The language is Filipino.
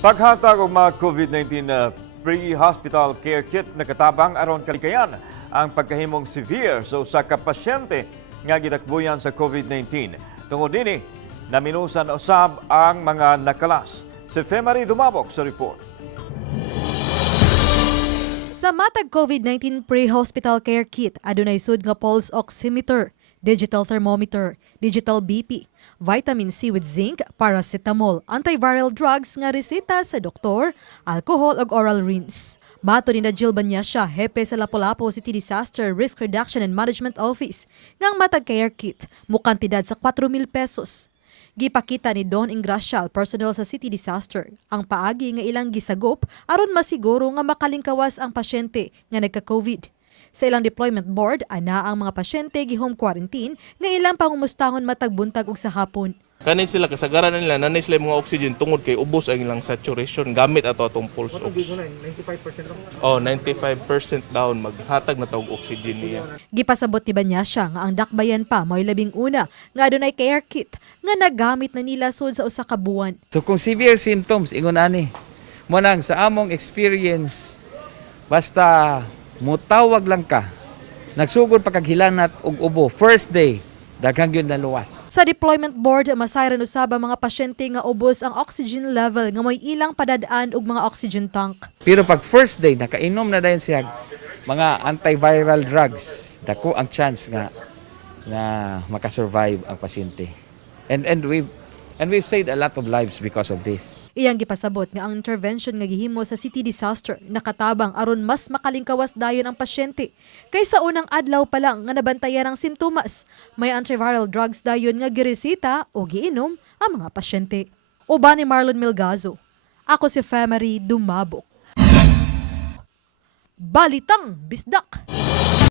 Paghatag og mga COVID-19 na pre-hospital care kit nakatabang aron kalikayan ang pagkahimong severe sa usa ka pasyente nga gidakbuyan sa COVID-19. Tungod dinhi, naminusan usab ang mga nakalas. Si Femari Dumabok sa report. Sa matag COVID-19 pre-hospital care kit, adunay sud nga pulse oximeter, digital thermometer, digital BP, vitamin C with zinc, paracetamol, antiviral drugs nga reseta sa doktor, alcohol ug oral rinse. Bato ni Jill Banyasya, hepe sa Lapu-Lapu City Disaster Risk Reduction and Management Office, ngang matag care kit, mukantidad sa 4,000 pesos. Gipakita ni Don Ingracial, personnel sa City Disaster, ang paagi nga ilang gisagop aron masiguro nga makalingkawas ang pasyente nga nagka-COVID. Sa ilang deployment board, ana ang mga pasyente gi-home quarantine nga ilang pangumustangon matag buntag ug sa hapon. Kani sila kasagaran nila nanay sila mga oxygen tungod kay ubos ang ilang saturation gamit ato atong pulse ox. 95% lang. Oh, 95% down maghatag na tawag oxygen niya. Gipasabot ni Banyasya nga ang dakbayan pa mo'y labing una nga adunay care kit nga nagamit na nila sud sa usa ka buwan. So kung severe symptoms ingon ani mo nang sa among experience basta mutawag lang ka nagsugod pa kag hilanat og ubo first day daghang gyud na luwas. Sa deployment board, masayran usab ang mga pasyente nga ubos ang oxygen level nga mo'y ilang padadaan og mga oxygen tank. Pero pag first day nakainom na dayon siya mga antiviral drugs dako ang chance nga makasurvive ang pasyente. And we've saved a lot of lives because of this. Iyang gipasabot nga ang intervention nga gihimo sa City Disaster nakatabang aron mas makalingkawas dayon ang pasyente. Kaysa unang adlaw pa lang nga nabantayan ang simptomas, may antiviral drugs dayon nga giresita o giinom ang mga pasyente. Uban ni Marlon Milgazo. Ako si Femari Dumabok. Balitang Bisdak.